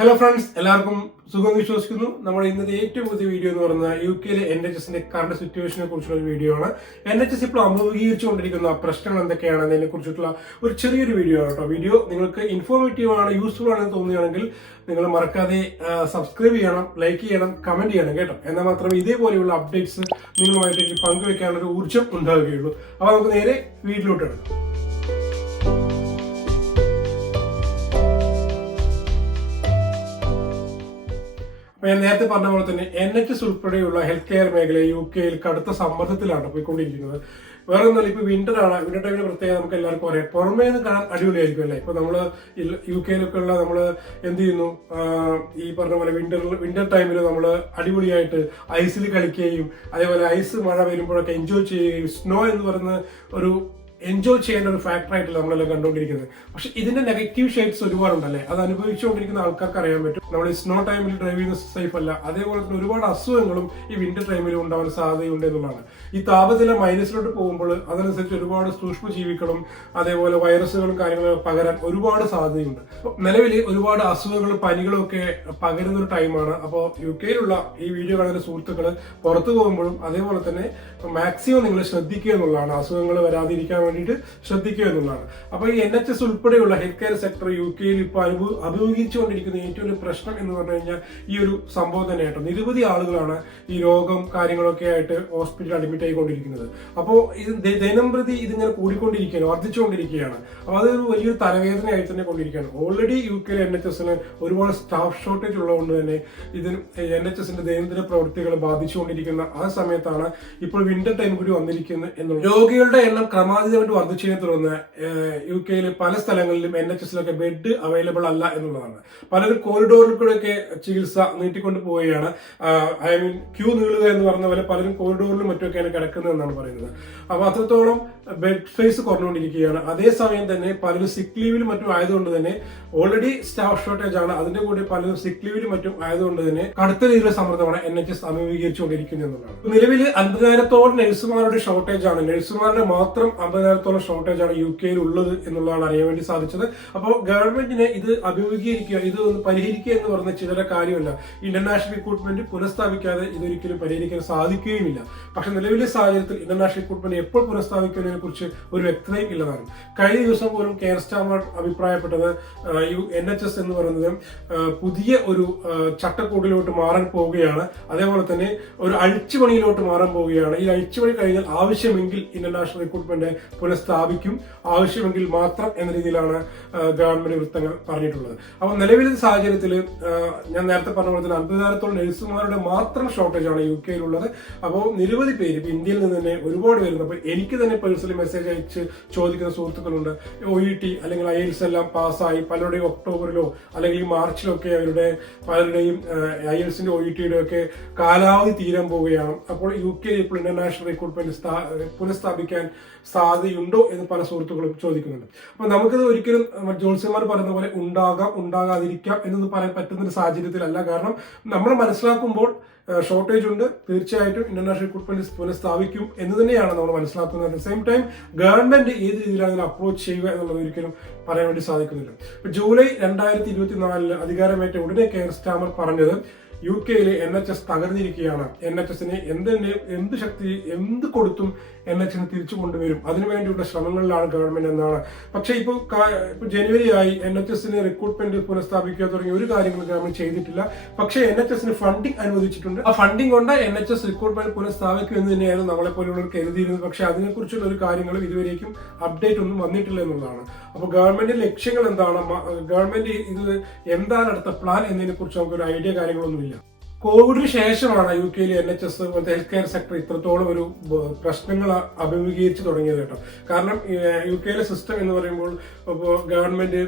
Hello friends എല്ലാവർക്കും സുഖം വിശ്വസിക്കുന്നു. നമ്മൾ ഇന്നത്തെ ഏറ്റവും പുതിയ വീഡിയോ എന്ന് പറയുന്നത് യു കെയിലെ എൻ എച്ച് എസിന്റെ കറണ്ട് സിറ്റുവേഷനെ കുറിച്ചുള്ള ഒരു വീഡിയോ ആണ്. എൻ എച്ച് എസ് ഇപ്പോൾ അഭിമുഖീകരിച്ചുകൊണ്ടിരിക്കുന്ന പ്രശ്നങ്ങൾ എന്തൊക്കെയാണ്? എന്നതിനെ കുറിച്ചിട്ടുള്ള ഒരു ചെറിയൊരു വീഡിയോ ആണ് കേട്ടോ. വീഡിയോ നിങ്ങൾക്ക് ഇൻഫോർമേറ്റീവ് ആണ് യൂസ്ഫുൾ ആണെന്ന് തോന്നുകയാണെങ്കിൽ നിങ്ങൾ മറക്കാതെ സബ്സ്ക്രൈബ് ചെയ്യണം ലൈക്ക് ചെയ്യണം കമന്റ് ചെയ്യണം കേട്ടോ. എന്നാൽ മാത്രമേ ഇതേപോലെയുള്ള അപ്ഡേറ്റ്സ് നിങ്ങളുമായിട്ട് എനിക്ക് പങ്കുവെക്കാനുള്ള ഒരു ഊർജം ഉണ്ടാവുകയുള്ളൂ. അപ്പോൾ നമുക്ക് നേരെ വീട്ടിലോട്ട് എടുക്കാം ഞാൻ നേരത്തെ പറഞ്ഞ പോലെ തന്നെ എൻ എച്ച് എസ് ഉൾപ്പെടെയുള്ള ഹെൽത്ത് കെയർ മേഖല യു കെയിൽ കടുത്ത സമ്മർദ്ദത്തിലാണ് പോയിക്കൊണ്ടിരിക്കുന്നത്. വേറെ ഒന്നല്ല ഇപ്പൊ വിന്റർ ആണ്. വിന്റർ ടൈമിന് പ്രത്യേകം നമുക്ക് എല്ലാവർക്കും അറിയാം. പുറമേ നിന്ന് കാണാൻ അടിപൊളിയായിരിക്കും അല്ലേ? ഇപ്പൊ നമ്മൾ യു കെയിലൊക്കെ ഉള്ള നമ്മൾ എന്ത് ചെയ്യുന്നു? ഈ പറഞ്ഞ പോലെ വിന്റർ വിന്റർ ടൈമിൽ നമ്മൾ അടിപൊളിയായിട്ട് ഐസിൽ കളിക്കുകയും അതേപോലെ ഐസ് മഴ വരുമ്പോഴൊക്കെ എൻജോയ് ചെയ്യുകയും സ്നോ എന്ന് പറയുന്ന ഒരു എൻജോയ് ചെയ്യേണ്ട ഒരു ഫാക്ടറായിട്ടല്ല നമ്മളെല്ലാം കണ്ടുകൊണ്ടിരിക്കുന്നത്. പക്ഷെ ഇതിന്റെ നെഗറ്റീവ് ഷെയ്ഡ്സ് ഒരുപാടുണ്ടല്ലേ? അത് അനുഭവിച്ചുകൊണ്ടിരിക്കുന്ന ആൾക്കാർക്ക് അറിയാൻ പറ്റും. നമ്മൾ ഈ സ്നോ ടൈമിൽ ഡ്രൈവ് ചെയ്യുന്ന സേഫ് അല്ല. അതേപോലെ തന്നെ ഒരുപാട് അസുഖങ്ങളും ഈ വിന്റർ ടൈമിൽ ഉണ്ടാവാൻ സാധ്യതയുണ്ട് എന്നുള്ളതാണ്. ഈ താപനില മൈനസിലോട്ട് പോകുമ്പോൾ അതനുസരിച്ച് ഒരുപാട് സൂക്ഷ്മ ജീവികളും അതേപോലെ വൈറസുകളും കാര്യങ്ങളും പകരാൻ ഒരുപാട് സാധ്യതയുണ്ട്. നിലവിൽ ഒരുപാട് അസുഖങ്ങളും പനികളും ഒക്കെ പകരുന്ന ഒരു ടൈമാണ് അപ്പോൾ യു കെയിലുള്ള ഈ വീഡിയോ കാണുന്ന സുഹൃത്തുക്കൾ പുറത്തു പോകുമ്പോഴും അതേപോലെ തന്നെ മാക്സിമം നിങ്ങൾ ശ്രദ്ധിക്കുക എന്നുള്ളതാണ്. അസുഖങ്ങൾ വരാതിരിക്കാൻ വേണ്ടിയിട്ട് ശ്രദ്ധിക്കുക എന്നുള്ളതാണ്. അപ്പോൾ ഈ എൻ എച്ച് എസ് ഉൾപ്പെടെയുള്ള ഹെൽത്ത് കെയർ സെക്ടർ യു കെയിൽ ഇപ്പോൾ അനുഭവ അഭിമുഖീകരിച്ചുകൊണ്ടിരിക്കുന്ന ഏറ്റവും വലിയ പ്രശ്നം എന്ന് പറഞ്ഞു കഴിഞ്ഞാൽ ഈ ഒരു സംഭവം തന്നെ നിരവധി ആളുകളാണ് ഈ രോഗം കാര്യങ്ങളൊക്കെ ആയിട്ട് ഹോസ്പിറ്റലിൽ അഡ്മിറ്റ് ആയിക്കൊണ്ടിരിക്കുന്നത്. അപ്പോൾ ഇത് ദിനംപ്രതി ദിനം പ്രതി ഇതിങ്ങനെ കൂടിക്കൊണ്ടിരിക്കുകയാണ് വർദ്ധിച്ചുകൊണ്ടിരിക്കുകയാണ്. അപ്പോൾ അതൊരു വലിയൊരു തലവേദനയായി തന്നെ കൊണ്ടിരിക്കുകയാണ്. ഓൾറെഡി യു കെയിൽ എൻ എച്ച് എസിന് ഒരുപാട് സ്റ്റാഫ് ഷോർട്ടേജ് ഉള്ളതുകൊണ്ട് തന്നെ ഇതിന് എൻ എച്ച് എസിന്റെ ദൈനംദിന പ്രവൃത്തികൾ ബാധിച്ചുകൊണ്ടിരിക്കുന്ന ആ സമയത്താണ് ഇപ്പോൾ വിന്റർ ടൈം കൂടി വന്നിരിക്കുന്നത് എന്നുള്ളത്. രോഗികളുടെ എണ്ണം ക്രമാതീതമായിട്ട് വർദ്ധിച്ചതിനെ തുടർന്ന് യു കെയിലെ പല സ്ഥലങ്ങളിലും എൻ എച്ച് എസിലൊക്കെ ബെഡ് അവൈലബിൾ അല്ല എന്നുള്ളതാണ്. പലരും കോറിഡോറിൽ ചികിത്സ നീട്ടിക്കൊണ്ട് പോവുകയാണ്. ഐ മീൻ ക്യൂ നീളുക എന്ന് പറഞ്ഞ പോലെ പലരും കോറിഡോറിലും മറ്റുമൊക്കെയാണ് കിടക്കുന്നത് എന്നാണ് പറയുന്നത്. അപ്പൊ അത്രത്തോളം ബെഡ് സ്പേസ് കുറഞ്ഞുകൊണ്ടിരിക്കുകയാണ്. അതേസമയം തന്നെ പലരും സിക്ക് ലീവിലും മറ്റും ആയതുകൊണ്ട് തന്നെ ഓൾറെഡി സ്റ്റാഫ് ഷോർട്ടേജ് ആണ്. അതിന്റെ കൂടെ പലരും സിക്ക് ലീവിലും മറ്റും ആയതുകൊണ്ട് തന്നെ കടുത്ത രീതിയിലുള്ള സമ്മർദ്ദമാണ് എൻ എച്ച് എസ് അഭിമുഖീകരിച്ചുകൊണ്ടിരിക്കുന്നത് നിലവിൽ അൻപതിനായിരത്തോളം നഴ്സുമാരുടെ ഷോർട്ടേജ് ആണ്. നഴ്സുമാരുടെ മാത്രം അമ്പതിനായിരത്തോളം ഷോർട്ടേജ് ആണ് യു കെയിൽ ഉള്ളത് എന്നുള്ളതാണ് അറിയാൻ വേണ്ടി സാധിച്ചത്. അപ്പോൾ ഗവൺമെന്റിനെ ഇത് അഭിമുഖീകരിക്കുക ഇത് ഒന്ന് പരിഹരിക്കുക എന്ന് പറഞ്ഞ ചിലരെ കാര്യമല്ല. ഇന്റർനാഷണൽ റിക്രൂട്ട്മെന്റ് പുനഃസ്ഥാപിക്കാതെ ഇതൊരിക്കലും പരിഹരിക്കാൻ സാധിക്കുകയുമില്ല. പക്ഷെ നിലവിലെ സാഹചര്യത്തിൽ ഇന്റർനാഷണൽ റിക്രൂട്ട്മെന്റ് എപ്പോൾ പുനഃസ്ഥാപിക്കുന്നതിനെ കുറിച്ച് ഒരു വ്യക്തതയും ഇല്ലതാണ് കഴിഞ്ഞ ദിവസം പോലും കെയർ സ്റ്റാമർ അഭിപ്രായപ്പെട്ടത്. യു എൻ എച്ച് എസ് എന്ന് പറയുന്നത് പുതിയ ഒരു ചട്ടക്കൂടിലോട്ട് മാറാൻ പോവുകയാണ്. അതേപോലെ തന്നെ ഒരു അഴിച്ചുപണിയിലോട്ട് മാറാൻ പോവുകയാണ്. ഈ അഴിച്ചുപണി കഴിഞ്ഞാൽ ആവശ്യമെങ്കിൽ ഇന്റർനാഷണൽ റിക്രൂട്ട്മെന്റ് പുനഃസ്ഥാപിക്കും ആവശ്യമെങ്കിൽ മാത്രം എന്ന രീതിയിലാണ് ഗവൺമെന്റ് വൃത്തങ്ങൾ പറഞ്ഞിട്ടുള്ളത്. അപ്പോൾ നിലവിലെ സാഹചര്യത്തിൽ ഞാൻ നേരത്തെ പറഞ്ഞ പോലെ തന്നെ അൻപതിനായിരത്തോളം നഴ്സുമാരുടെ മാത്രം ഷോർട്ടേജ് ആണ് യു കെയിലുള്ളത് അപ്പോൾ നിരവധി പേര് ഇപ്പൊ ഇന്ത്യയിൽ നിന്ന് തന്നെ ഒരുപാട് പേരുണ്ട്. അപ്പോൾ എനിക്ക് തന്നെ പേഴ്സണലി മെസ്സേജ് അയച്ച് ചോദിക്കുന്ന സുഹൃത്തുക്കളുണ്ട്. ഒ ഇ ടി അല്ലെങ്കിൽ ഐ എൽസ് എല്ലാം പാസ്സായി. പലരുടെയും ഒക്ടോബറിലോ അല്ലെങ്കിൽ മാർച്ചിലോ ഒക്കെ അവരുടെ പലരുടെയും ഐ എൽസിന്റെ ഒ ഇ ടിയുടെ ഒക്കെ കാലാവധി തീരാൻ പോവുകയാണ്. അപ്പോൾ യു കെ ഇപ്പോൾ ഇന്റർനാഷണൽ റിക്രൂട്ട്മെന്റ് പുനഃസ്ഥാപിക്കാൻ സാധ്യതയുണ്ടോ എന്ന് പല സുഹൃത്തുക്കളും ചോദിക്കുന്നുണ്ട്. അപ്പൊ നമുക്കിത് ഒരിക്കലും ജോത്സ്യന്മാർ പറയുന്ന പോലെ ഉണ്ടാകാം ഉണ്ടാകാതിരിക്കാം എന്നൊന്നും പറയാൻ പറ്റുന്ന ഒരു സാഹചര്യത്തിലല്ല. കാരണം നമ്മൾ മനസ്സിലാക്കുമ്പോൾ ഷോർട്ടേജ് ഉണ്ട്. തീർച്ചയായിട്ടും ഇന്റർനാഷണൽ റിക്രൂട്ട്മെന്റ് പുനഃസ്ഥാപിക്കും എന്ന് തന്നെയാണ് നമ്മൾ മനസ്സിലാക്കുന്നത്. അറ്റ് സെയിം ടൈം ഗവൺമെന്റ് ഏത് രീതിയിലാണ് അതിനെ അപ്രോച്ച് ചെയ്യുക എന്നുള്ളത് ഒരിക്കലും പറയാൻ വേണ്ടി സാധിക്കുന്നില്ല. ജൂലൈ രണ്ടായിരത്തി ഇരുപത്തിനാലിൽ അധികാരമേറ്റ ഉടനെ കെയർ സ്റ്റാമർ പറഞ്ഞത് യു കെയിലെ എൻ എച്ച് എസ് തകർന്നിരിക്കുകയാണ്. എൻ എച്ച് എസിനെ എന്ത് എന്ത് ശക്തി എന്ത് കൊടുത്തും എസിന് തിരിച്ചു കൊണ്ടുവരും. അതിനുവേണ്ടിയുള്ള ശ്രമങ്ങളിലാണ് ഗവൺമെന്റ് എന്നാണ്. പക്ഷേ ഇപ്പോൾ ജനുവരി ആയി എൻ എച്ച് എസിന് റിക്രൂട്ട്മെന്റ് പുനഃസ്ഥാപിക്കുക തുടങ്ങിയ ഒരു കാര്യങ്ങളും ഗവൺമെന്റ് ചെയ്തിട്ടില്ല. പക്ഷേ എൻ എച്ച് എസിന് ഫണ്ടിങ് അനുവദിച്ചിട്ടുണ്ട്. ആ ഫണ്ടിങ് കൊണ്ട് എൻ എച്ച് എസ് റിക്രൂട്ട്മെന്റ് പുനഃസ്ഥാപിക്കും എന്ന് തന്നെയായിരുന്നു നമ്മളെ പോലെയുള്ളവർ കരുതിയിരുന്നത്. പക്ഷേ അതിനെക്കുറിച്ചുള്ള ഒരു കാര്യങ്ങളും ഇതുവരേക്കും അപ്ഡേറ്റ് ഒന്നും വന്നിട്ടില്ല എന്നുള്ളതാണ്. അപ്പോൾ ഗവൺമെന്റിന്റെ ലക്ഷ്യങ്ങൾ എന്താണ്? ഗവൺമെന്റ് ഇത് എന്താണ് അടുത്ത പ്ലാൻ എന്നതിനെ കുറിച്ച് നമുക്ക് ഒരു ഐഡിയ കാര്യങ്ങളൊന്നുമില്ല. കോവിഡിന് ശേഷമാണ് യു കെയിൽ N H S health care sector ഇത്രത്തോളം ഒരു പ്രശ്നങ്ങൾ അഭിമുഖീകരിച്ച് തുടങ്ങിയത് കേട്ടോ. കാരണം യു കെയിലെ സിസ്റ്റം എന്ന് പറയുമ്പോൾ ഇപ്പോൾ ഗവൺമെന്റ്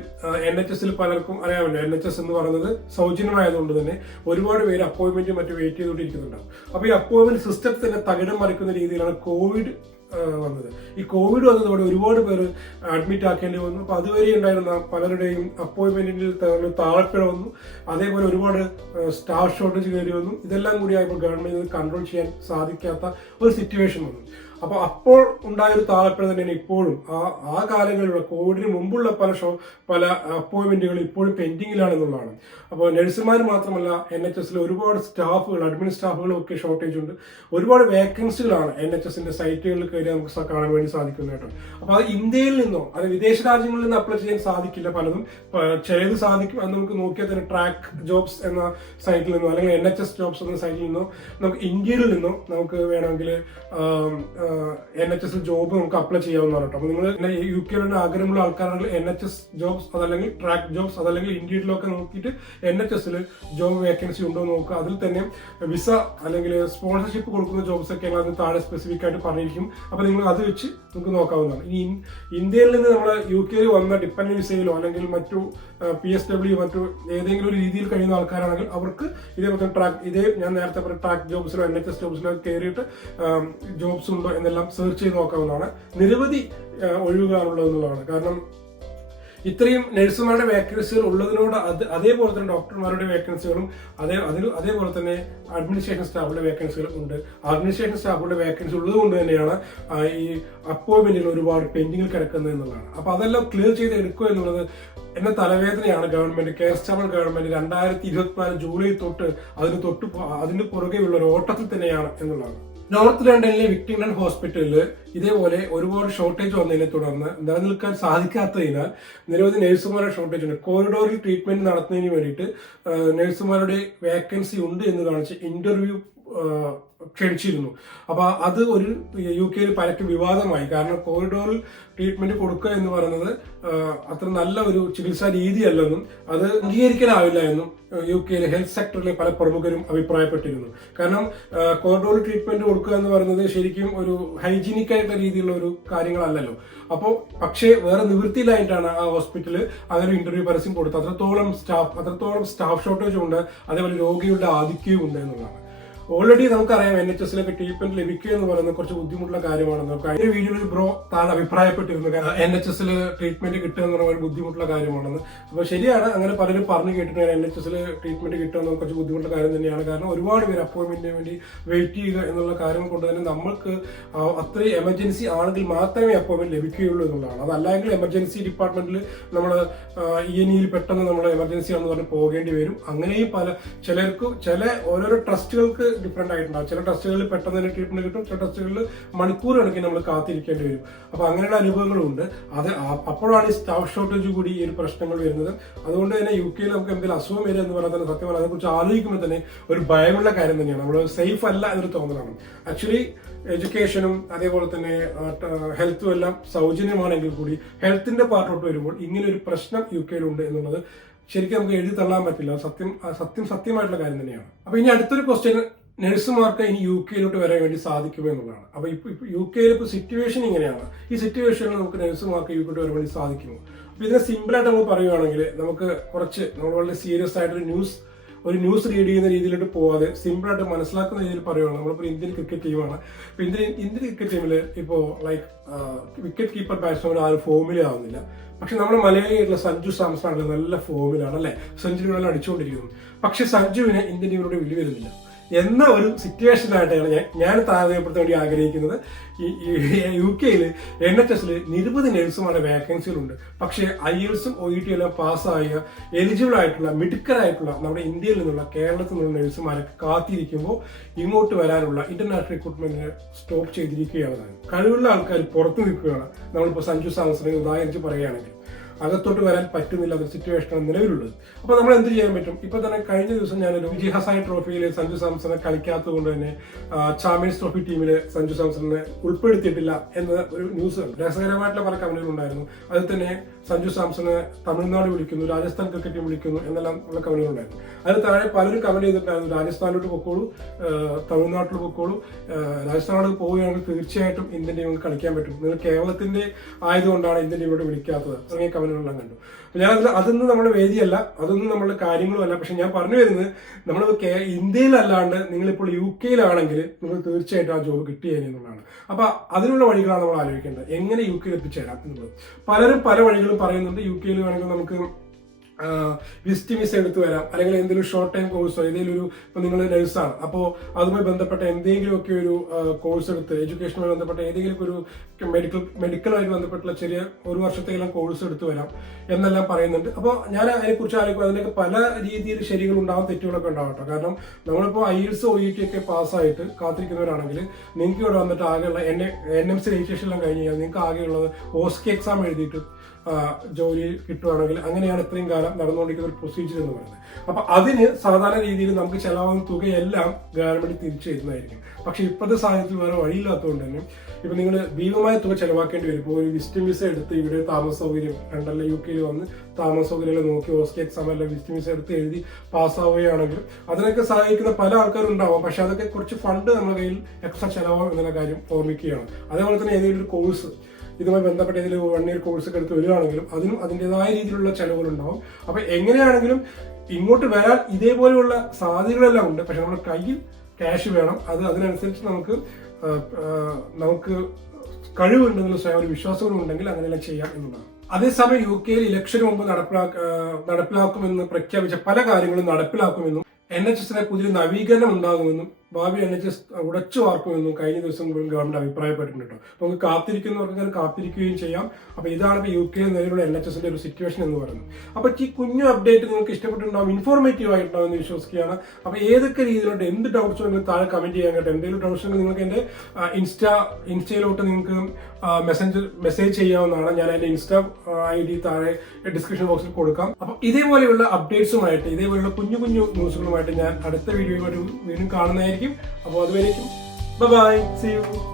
എൻ എച്ച് എസിൽ പലർക്കും അറിയാമല്ലോ. എൻ എച്ച് എസ് എന്ന് പറയുന്നത് സൗജന്യമായതുകൊണ്ട് തന്നെ ഒരുപാട് പേര് അപ്പോയിന്റ്മെന്റ് മറ്റു വെയിറ്റ് ചെയ്തുകൊണ്ടിരിക്കുന്നുണ്ടാവും. അപ്പോൾ ഈ അപ്പോയിന്റ്മെന്റ് സിസ്റ്റത്തിൽ തകിടം മറിക്കുന്ന രീതിയിലാണ് കോവിഡ് വന്നത്. ഈ കോവിഡ് വന്നതോടെ ഒരുപാട് പേര് അഡ്മിറ്റ് ആക്കേണ്ടി വന്നു. അപ്പോൾ അതുവരെ ഉണ്ടായിരുന്ന പലരുടെയും അപ്പോയിന്റ്മെന്റിൽ താഴ്പ്പിഴ വന്നു. അതേപോലെ ഒരുപാട് സ്റ്റാഫ് ഷോർട്ടേജ് കയറി വന്നു ഇതെല്ലാം കൂടി ആയപ്പോൾ ഗവൺമെന്റ് കൺട്രോൾ ചെയ്യാൻ സാധിക്കാത്ത ഒരു സിറ്റുവേഷൻ വന്നു. അപ്പോൾ അപ്പോൾ ഉണ്ടായ ഒരു താല്പര്യം തന്നെയാണ് ഇപ്പോഴും. ആ ആ കാലങ്ങളിലുള്ള കോവിഡിന് മുമ്പുള്ള പല ഷോ പല അപ്പോയിന്റ്മെന്റുകൾ ഇപ്പോഴും പെൻഡിങ്ങിലാണ് എന്നുള്ളതാണ്. അപ്പോൾ നഴ്സുമാർ മാത്രമല്ല എൻ എച്ച് എസിൽ ഒരുപാട് സ്റ്റാഫുകൾ അഡ്മിൻ സ്റ്റാഫുകളും ഒക്കെ ഷോർട്ടേജ് ഉണ്ട്. ഒരുപാട് വേക്കൻസികളാണ് എൻ എച്ച് എസിന്റെ സൈറ്റുകളിൽ കയറി നമുക്ക് കാണാൻ വേണ്ടി സാധിക്കുന്നത് കേട്ടോ. അപ്പോൾ അത് ഇന്ത്യയിൽ നിന്നോ അത് വിദേശ രാജ്യങ്ങളിൽ നിന്ന് അപ്ലൈ ചെയ്യാൻ സാധിക്കില്ല പലതും. ചെയ്ത് സാധിക്കും അത് നമുക്ക് നോക്കിയാൽ തന്നെ ട്രാക്ക് ജോബ്സ് എന്ന സൈറ്റിൽ നിന്നോ അല്ലെങ്കിൽ എൻ എച്ച് എസ് ജോബ്സ് എന്ന സൈറ്റിൽ നിന്നോ നമുക്ക് ഇന്ത്യയിൽ നിന്നോ നമുക്ക് വേണമെങ്കിൽ എൻ എച്ച് എസ് ജോബ് നമുക്ക് അപ്ലൈ ചെയ്യാവുന്നതാണ് കേട്ടോ. അപ്പോൾ നിങ്ങൾ യു കെയിലുള്ള ആഗ്രഹമുള്ള ആൾക്കാരാണെങ്കിൽ എൻ എച്ച് എസ് ജോബ്സ് അതല്ലെങ്കിൽ ട്രാക്ക് ജോബ്സ് അതല്ലെങ്കിൽ ഇന്ത്യയിലൊക്കെ നോക്കിയിട്ട് എൻ എച്ച് എസിൽ ജോബ് വേക്കൻസി ഉണ്ടോ എന്ന് നോക്കുക. അതിൽ തന്നെ വിസ അല്ലെങ്കിൽ സ്പോൺസർഷിപ്പ് കൊടുക്കുന്ന ജോബ്സ് ഒക്കെ അതിന് താഴെ സ്പെസിഫിക് ആയിട്ട് പറഞ്ഞിരിക്കും. അപ്പോൾ നിങ്ങൾ അത് വെച്ച് നമുക്ക് നോക്കാവുന്നതാണ്. ഇനി ഇന്ത്യയിൽ നിന്ന് നമ്മൾ യു കെയിൽ വന്ന ഡിപ്പെൻഡന്റ് വിസയിലോ അല്ലെങ്കിൽ മറ്റു പി എസ് ഡബ്ല്യു മറ്റു ഏതെങ്കിലും ഒരു രീതിയിൽ കഴിയുന്ന ആൾക്കാരാണെങ്കിൽ അവർക്ക് ഇതേപോലെ ട്രാക്ക് ഇതേ ഞാൻ നേരത്തെ പറഞ്ഞ ട്രാക്ക് ജോബ്സിലോ എൻ എച്ച് എസ് ജോബ്സിലോ കയറിയിട്ട് ജോബ്സ് ഉണ്ടോ എന്നെല്ലാം സെർച്ച് ചെയ്ത് നോക്കാവുന്നതാണ്. നിരവധി ഒഴിവുകളാണുള്ളത് കാരണം ഇത്രയും നഴ്സുമാരുടെ വേക്കൻസികൾ ഉള്ളതിനോട് അത് അതേപോലെ തന്നെ ഡോക്ടർമാരുടെ വേക്കൻസികളും അതേ അതിൽ അതേപോലെ തന്നെ അഡ്മിനിസ്ട്രേഷൻ സ്റ്റാഫുകളുടെ വേക്കൻസികളും ഉണ്ട്. അഡ്മിനിസ്ട്രേഷൻ സ്റ്റാഫുകളുടെ വേക്കൻസി ഉള്ളത് കൊണ്ട് തന്നെയാണ് ഈ അപ്പോയിൻമെന്റുകൾ ഒരുപാട് പെൻഡിങ്ങിൽ കിടക്കുന്നത് എന്നുള്ളതാണ്. അപ്പൊ അതെല്ലാം ക്ലിയർ ചെയ്ത് എടുക്കുക എന്നുള്ളത് എന്ന തലവേദനയാണ് ഗവൺമെന്റ് കെ എസ് ചമൽ ഗവൺമെന്റ് രണ്ടായിരത്തി ഇരുപത്തിനാല് ജൂലൈ തൊട്ട് അതിന് തൊട്ട് അതിന് പുറകെയുള്ള ഒരു ഓട്ടത്തിൽ തന്നെയാണ് എന്നുള്ളതാണ്. നോർത്ത് ലണ്ടനിലെ വിക്ടിംഗ്ടൺ ഹോസ്പിറ്റലിൽ ഇതേപോലെ ഒരുപാട് ഷോർട്ടേജ് വന്നതിനെ തുടർന്ന് നിലനിൽക്കാൻ സാധിക്കാത്തതിനാൽ നിരവധി നഴ്സുമാരുടെ ഷോർട്ടേജ് ഉണ്ട്. കോറിഡോറിൽ ട്രീറ്റ്മെന്റ് നടത്തുന്നതിന് വേണ്ടിയിട്ട് നഴ്സുമാരുടെ വേക്കൻസി ഉണ്ട് എന്ന് കാണിച്ച് ഇന്റർവ്യൂ ക്ഷണിച്ചിരുന്നു. അപ്പൊ അത് ഒരു യു കെയിൽ പരക്കെ വിവാദമായി. കാരണം കോറിഡോറിൽ ട്രീറ്റ്മെന്റ് കൊടുക്കുക എന്ന് പറയുന്നത് അത്ര നല്ല ഒരു ചികിത്സാ രീതിയല്ലെന്നും അത് അംഗീകരിക്കാനാവില്ല എന്നും യു കെയിലെ ഹെൽത്ത് സെക്ടറിലെ പല പ്രമുഖരും അഭിപ്രായപ്പെട്ടിരുന്നു. കാരണം കോറിഡോറിൽ ട്രീറ്റ്മെന്റ് കൊടുക്കുക എന്ന് പറയുന്നത് ശരിക്കും ഒരു ഹൈജീനിക് ആയിട്ടുള്ള രീതിയിലുള്ള ഒരു കാര്യങ്ങളല്ലല്ലോ. അപ്പോൾ പക്ഷേ വേറെ നിവൃത്തിയിലായിട്ടാണ് ആ ഹോസ്പിറ്റലിൽ അങ്ങനെ ഇന്റർവ്യൂ പരസ്യം കൊടുത്തത്. അത്രത്തോളം സ്റ്റാഫ് അത്രത്തോളം സ്റ്റാഫ് ഷോർട്ടേജ് ഉണ്ട് അതേപോലെ രോഗികളുടെ ആധിക്യവും ഉണ്ട് എന്നുള്ളതാണ്. ഓൾറെഡി നമുക്കറിയാം എൻ എച്ച് എസിലെ ട്രീറ്റ്മെന്റ് ലഭിക്കുക എന്ന് പറയുന്നത് കുറച്ച് ബുദ്ധിമുട്ടുള്ള കാര്യമാണ് നമുക്ക് അതിന്റെ വീഡിയോയിൽ ബ്രോ താൻ അഭിപ്രായപ്പെട്ടിരുന്നു. കാരണം എൻ എച്ച് എസിൽ ട്രീറ്റ്മെന്റ് കിട്ടുക എന്ന് പറയുന്നത് ബുദ്ധിമുട്ടുള്ള കാര്യമാണെന്ന്. അപ്പൊ ശരിയാണ് അങ്ങനെ പലരും പറഞ്ഞു കേട്ടിട്ടുണ്ട് എൻ എച്ച് എസിൽ ട്രീറ്റ്മെന്റ് കിട്ടുക എന്ന് കുറച്ച് ബുദ്ധിമുട്ടുള്ള കാര്യം തന്നെയാണ്. കാരണം ഒരുപാട് പേര് അപ്പോയിന്റ്മെന്റിന് വേണ്ടി വെയിറ്റ് ചെയ്യുക എന്നുള്ള കാര്യം കൊണ്ട് തന്നെ നമ്മൾക്ക് അത്ര അത്രയും എമർജൻസി ആണെങ്കിൽ മാത്രമേ അപ്പോയിന്റ്മെന്റ് ലഭിക്കുകയുള്ളൂ എന്നുള്ളതാണ്. അതല്ലെങ്കിൽ എമർജൻസി ഡിപ്പാർട്ട്മെന്റിൽ നമ്മൾ ഇ എൻ ഇയിൽ പെട്ടെന്ന് നമ്മൾ എമർജൻസി ആണെന്ന് പറഞ്ഞ് പോകേണ്ടി വരും. അങ്ങനെയും പല ചിലർക്ക് ചില ഓരോരോ ട്രസ്റ്റുകൾക്ക് ഡിഫറെന്റ് ആയിട്ടുണ്ടാവും. ചില ടെസ്റ്റുകളിൽ പെട്ടെന്ന് തന്നെ ട്രീറ്റ്മെന്റ് കിട്ടും ചില ടെസ്റ്റുകളിൽ മണിക്കൂർ കണക്കിന് നമ്മൾ കാത്തിരിക്കേണ്ടി വരും. അപ്പൊ അങ്ങനെയുള്ള അനുഭവങ്ങളും ഉണ്ട് അത് അപ്പോഴാണ് ഈ സ്റ്റാഫ് ഷോർട്ടേജ് കൂടി ഈ ഒരു പ്രശ്നങ്ങൾ വരുന്നത്. അതുകൊണ്ട് തന്നെ യു കെയിൽ നമുക്ക് എന്തെങ്കിലും അസുഖം വരിക എന്ന് പറഞ്ഞാൽ സത്യം പറഞ്ഞാൽ അതിനെക്കുറിച്ച് ആലോചിക്കുമ്പോൾ തന്നെ ഒരു ഭയമുള്ള കാര്യം തന്നെയാണ്. നമ്മൾ സേഫ് അല്ല എന്നൊരു തോന്നലാണ്. ആക്ച്വലി എഡ്യൂക്കേഷനും അതേപോലെ തന്നെ ഹെൽത്തും എല്ലാം സൗജന്യമാണെങ്കിൽ കൂടി ഹെൽത്തിന്റെ പാർട്ടോട്ട് വരുമ്പോൾ ഇങ്ങനെ ഒരു പ്രശ്നം യു കെയിലുണ്ട് എന്നുള്ളത് ശരിക്കും നമുക്ക് എഴുതി തള്ളാൻ പറ്റില്ല. സത്യം സത്യം സത്യമായിട്ടുള്ള കാര്യം തന്നെയാണ്. അപ്പൊ ഇനി അടുത്തൊരു ക്വസ്റ്റ്യൻ നഴ്സുമാർക്ക് ഇനി യു കെയിലോട്ട് വരാൻ വേണ്ടി സാധിക്കുമോ എന്നുള്ളതാണ്. അപ്പൊ ഇപ്പൊ യു കെയിൽ ഇപ്പൊ സിറ്റുവേഷൻ ഇങ്ങനെയാണ്. ഈ സിറ്റുവേഷനിൽ നമുക്ക് നഴ്സുമാർക്ക് യു കെയിലോട്ട് വരാൻ വേണ്ടി സാധിക്കുമോ? അപ്പൊ ഇതിനെ സിമ്പിൾ ആയിട്ട് നമ്മൾ പറയുകയാണെങ്കിൽ നമുക്ക് കുറച്ച് നമ്മൾ വളരെ സീരിയസ് ആയിട്ടൊരു ന്യൂസ് ഒരു ന്യൂസ് റീഡ് ചെയ്യുന്ന രീതിയിലോട്ട് പോവാതെ സിമ്പിൾ ആയിട്ട് മനസ്സിലാക്കുന്ന രീതിയിൽ പറയുകയാണ് നമ്മളിപ്പോൾ ഇന്ത്യൻ ക്രിക്കറ്റ് ടീമാണ് അപ്പോൾ ഇന്ത്യൻ ഇന്ത്യൻ ക്രിക്കറ്റ് ടീമിൽ ഇപ്പോൾ ലൈക്ക് വിക്കറ്റ് കീപ്പർ ബാറ്റ്സ്മാൻ ആരും ഫോമിലേ ആവുന്നില്ല. പക്ഷെ നമ്മുടെ മലയാളിയായിട്ടുള്ള സഞ്ജു സാംസൺ നല്ല ഫോമിലാണ് അല്ലെ? സെഞ്ചുറികളെല്ലാം അടിച്ചുകൊണ്ടിരിക്കുന്നു. പക്ഷെ സഞ്ജുവിനെ ഇന്ത്യൻ ടീമിലൂടെ വിളി വരുന്നില്ല. എന്ന ഒരു സിറ്റുവേഷനായിട്ടാണ് ഞാൻ താരതമ്യപ്പെടുത്താൻ വേണ്ടി ആഗ്രഹിക്കുന്നത്. യു കെയിൽ എൻ എച്ച് എസിൽ നിരവധി നഴ്സുമാരുടെ വേക്കൻസികളുണ്ട് പക്ഷേ ഐ എൽസും ഒ ഇ ടി എല്ലാം പാസ്സായ എലിജിബിൾ ആയിട്ടുള്ള മിടുക്കരായിട്ടുള്ള നമ്മുടെ ഇന്ത്യയിൽ നിന്നുള്ള കേരളത്തിൽ നിന്നുള്ള നഴ്സുമാരൊക്കെ കാത്തിരിക്കുമ്പോൾ ഇങ്ങോട്ട് വരാനുള്ള ഇന്റർനാഷണൽ റിക്രൂട്ട്മെന്റിനെ സ്റ്റോപ്പ് ചെയ്തിരിക്കുകയാണ്. കഴിവുള്ള ആൾക്കാർ പുറത്തു നിൽക്കുകയാണ്. നമ്മളിപ്പോൾ സഞ്ജു സാമസിനെ ഉദാഹരിച്ച് പറയുകയാണെങ്കിൽ. അകത്തോട്ട് വരാൻ പറ്റുന്നില്ല ഒരു സിറ്റുവേഷനാണ് നിലവിലുള്ളത്. അപ്പൊ നമ്മൾ എന്ത് ചെയ്യാൻ പറ്റും? ഇപ്പൊ തന്നെ കഴിഞ്ഞ ദിവസം ഞാനൊരു വിജയ് ഹസായി ട്രോഫിയിൽ സഞ്ജു സാംസണെ കളിക്കാത്തത് കൊണ്ട് തന്നെ ചാമ്പ്യൻസ് ട്രോഫി ടീമിൽ സഞ്ജു സാംസണിനെ ഉൾപ്പെടുത്തിയിട്ടില്ല എന്ന ഒരു ന്യൂസ് രസകരമായിട്ടുള്ള പല കമന്റുകൾ ഉണ്ടായിരുന്നു. അതിൽ തന്നെ സഞ്ജു സാംസണ് തമിഴ്നാട് വിളിക്കുന്നു രാജസ്ഥാൻ ക്രിക്കറ്റ് ടീം വിളിക്കുന്നു എന്നെല്ലാം ഉള്ള കമന്റുകൾ ഉണ്ടായിരുന്നു. അതിന് താഴെ പലരും കമന്റ് ചെയ്തിട്ടുണ്ടായിരുന്നു രാജസ്ഥാനിലോട്ട് പൊക്കോളൂ തമിഴ്നാട്ടിൽ പൊക്കോളൂ രാജസ്ഥാനോട് പോവുകയാണെങ്കിൽ തീർച്ചയായിട്ടും ഇന്ത്യൻ ടീമിൽ കളിക്കാൻ പറ്റും. നിങ്ങൾ കേരളത്തിന്റെ ആയതുകൊണ്ടാണ് ഇന്ത്യൻ ടീമിലോട്ട് വിളിക്കാത്തത്. തുടങ്ങിയ കമന്റുകളെല്ലാം കണ്ടു. ഞാൻ അതിൽ അതൊന്നും നമ്മുടെ വേദിയല്ല അതൊന്നും നമ്മുടെ കാര്യങ്ങളും അല്ല. പക്ഷെ ഞാൻ പറഞ്ഞു വരുന്നത് നമ്മൾ ഇന്ത്യയിലല്ലാണ്ട് നിങ്ങളിപ്പോൾ യു കെയിലാണെങ്കിൽ നിങ്ങൾ തീർച്ചയായിട്ടും ആ ജോബ് കിട്ടിയേനെ എന്നുള്ളതാണ്. അപ്പൊ അതിനുള്ള വഴികളാണ് നമ്മൾ ആലോചിക്കേണ്ടത്. എങ്ങനെ യു കെയിൽ എത്തിച്ചേരാം എന്നുള്ളത്. പലരും പല വഴികളും പറയുന്നുണ്ട്. യു കെയിൽ വേണമെങ്കിൽ നമുക്ക് വിസിറ്റ് വിസ എടുത്തു വരാം. അല്ലെങ്കിൽ എന്തെങ്കിലും ഷോർട്ട് ടൈം കോഴ്സോ ഏതെങ്കിലും ഒരു ഇപ്പൊ നിങ്ങൾ നഴ്സാണ് അപ്പോൾ അതുമായി ബന്ധപ്പെട്ട എന്തെങ്കിലുമൊക്കെ ഒരു കോഴ്സ് എടുത്ത് എഡ്യൂക്കേഷനുമായി ബന്ധപ്പെട്ട ഏതെങ്കിലും ഒരു മെഡിക്കൽ മെഡിക്കലുമായിട്ട് ബന്ധപ്പെട്ടുള്ള ചെറിയ ഒരു വർഷത്തേക്കെല്ലാം കോഴ്സ് എടുത്തു വരാം എന്നെല്ലാം പറയുന്നുണ്ട്. അപ്പോൾ ഞാൻ അതിനെക്കുറിച്ച് ആലോചിക്കും അതിനൊക്കെ പല രീതിയിൽ ശരികൾ ഉണ്ടാവും തെറ്റുകളൊക്കെ ഉണ്ടാവും കേട്ടോ. കാരണം നമ്മളിപ്പോൾ IELTS O E T ഒക്കെ പാസ്സായിട്ട് കാത്തിരിക്കുന്നവരാണെങ്കിൽ നിങ്ങൾക്ക് ഇവിടെ വന്നിട്ട് ആകെയുള്ള N N M C registration എല്ലാം കഴിഞ്ഞ് കഴിഞ്ഞാൽ നിങ്ങൾക്ക് ആകെയുള്ളത് ഓസ്കി എക്സാം എഴുതിയിട്ട് ജോലി കിട്ടുവാണെങ്കിൽ അങ്ങനെയാണ് ഇത്രയും കാലം നടന്നുകൊണ്ടിരിക്കുന്ന ഒരു പ്രൊസീജിയർ എന്ന് പറയുന്നത്. അപ്പൊ അതിന് സാധാരണ രീതിയിൽ നമുക്ക് ചെലവാകുന്ന തുകയെല്ലാം ഗവൺമെന്റ് തിരിച്ചു തരുന്നതായിരിക്കും. പക്ഷെ ഇപ്പോഴത്തെ സാഹചര്യത്തിൽ വേറെ വഴിയില്ലാത്തതുകൊണ്ട് തന്നെ ഇപ്പൊ നിങ്ങൾ ഭീമമായ തുക ചെലവാക്കേണ്ടി വരും. ഇപ്പോൾ ഒരു വിസിറ്റിംഗ് വിസ എടുത്ത് ഇവിടെ താമസ സൗകര്യം രണ്ടല്ല യു കെയിൽ വന്ന് താമസ സൗകര്യങ്ങൾ നോക്കി ഓസ്കി എക്സാം അല്ല വിസിറ്റിംഗ് വിസ എടുത്ത് എഴുതി പാസ്സാവുകയാണെങ്കിൽ അതിനൊക്കെ സഹായിക്കുന്ന പല ആൾക്കാരും ഉണ്ടാവും പക്ഷെ അതൊക്കെ കുറച്ച് ഫണ്ട് നമ്മുടെ കയ്യിൽ എക്സ്ട്രാ ചെലവാകും എന്നുള്ള കാര്യം ഓർമ്മിക്കുകയാണ്. അതേപോലെ തന്നെ ഏതെങ്കിലും ഒരു കോഴ്സ് ഇതുമായി ബന്ധപ്പെട്ട ഇതിൽ വൺ ഇയർ കോഴ്സ് ഒക്കെ എടുത്ത് വരികയാണെങ്കിലും അതിനും അതിന്റെതായ രീതിയിലുള്ള ചെലവുകളുണ്ടാവും. അപ്പൊ എങ്ങനെയാണെങ്കിലും ഇങ്ങോട്ട് വരാൻ ഇതേപോലെയുള്ള സാധ്യതകളെല്ലാം ഉണ്ട്. പക്ഷെ നമ്മുടെ കയ്യിൽ ക്യാഷ് വേണം. അത് അതിനനുസരിച്ച് നമുക്ക് നമുക്ക് കഴിവുണ്ടെന്നുള്ള സ്വയം ഒരു വിശ്വാസവും ഉണ്ടെങ്കിൽ അങ്ങനെയെല്ലാം ചെയ്യാം എന്നുള്ളതാണ്. അതേസമയം യു കെയിൽ ഇലക്ഷന് മുമ്പ് നടപ്പിലാക്ക നടപ്പിലാക്കുമെന്ന് പ്രഖ്യാപിച്ച പല കാര്യങ്ങളും നടപ്പിലാക്കുമെന്നും എൻ എച്ച് എസിനെ പുതിയ നവീകരണം ഉണ്ടാകുമെന്നും ഭാവി എസ് ഉടച്ചു വാർക്കുമെന്നും കഴിഞ്ഞ ദിവസം ഗവൺമെന്റ് അഭിപ്രായപ്പെട്ടിട്ടുണ്ട് അപ്പൊ നമുക്ക് കാത്തിരിക്കുന്നവർക്ക് കാത്തിരിക്കുകയും ചെയ്യാം. അപ്പൊ ഇതാണ് ഇപ്പൊ യു കെ നിലവിലുള്ള എൻ എച്ച് എസിന്റെ ഒരു സിറ്റുവേഷൻ എന്ന് പറയുന്നത്. അപ്പൊ ഈ കുഞ്ഞു അപ്ഡേറ്റ് നിങ്ങൾക്ക് ഇഷ്ടപ്പെട്ടിട്ടുണ്ടാവും ഇൻഫോർമേറ്റീവ് ആയിട്ടുണ്ടാവും എന്ന് വിശ്വസിക്കുകയാണ്. അപ്പൊ ഏതൊക്കെ രീതിയിലുണ്ട് എന്ത് ഡൗട്ട്സ് ഉണ്ടെങ്കിൽ താഴെ കമന്റ് ചെയ്യാൻ കേട്ടോ. എന്തെങ്കിലും ഡൗട്ട്സ് ഉണ്ടെങ്കിൽ നിങ്ങൾക്ക് എന്റെ ഇൻസ്റ്റാ ഇൻസ്റ്റയിലോട്ട് നിങ്ങൾക്ക് മെസ്സേജ് മെസ്സേജ് ചെയ്യാവുന്നതാണ്. ഞാൻ എന്റെ ഇൻസ്റ്റാ ഐ ഡി താഴെ ഡിസ്ക്രിപ്ഷൻ ബോക്സിൽ കൊടുക്കാം. അപ്പൊ ഇതേപോലെയുള്ള അപ്ഡേറ്റ്സുമായിട്ട് ഇതേപോലെയുള്ള കുഞ്ഞു കുഞ്ഞു ന്യൂസുകളുമായിട്ട് ഞാൻ അടുത്ത വീഡിയോയിൽ വീണ്ടും കാണുന്നതായിരിക്കും. അപ്പോൾ അതുവരേക്കും. By C U